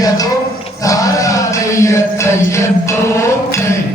தெய்யத்தின்றோம் தகுதியதோ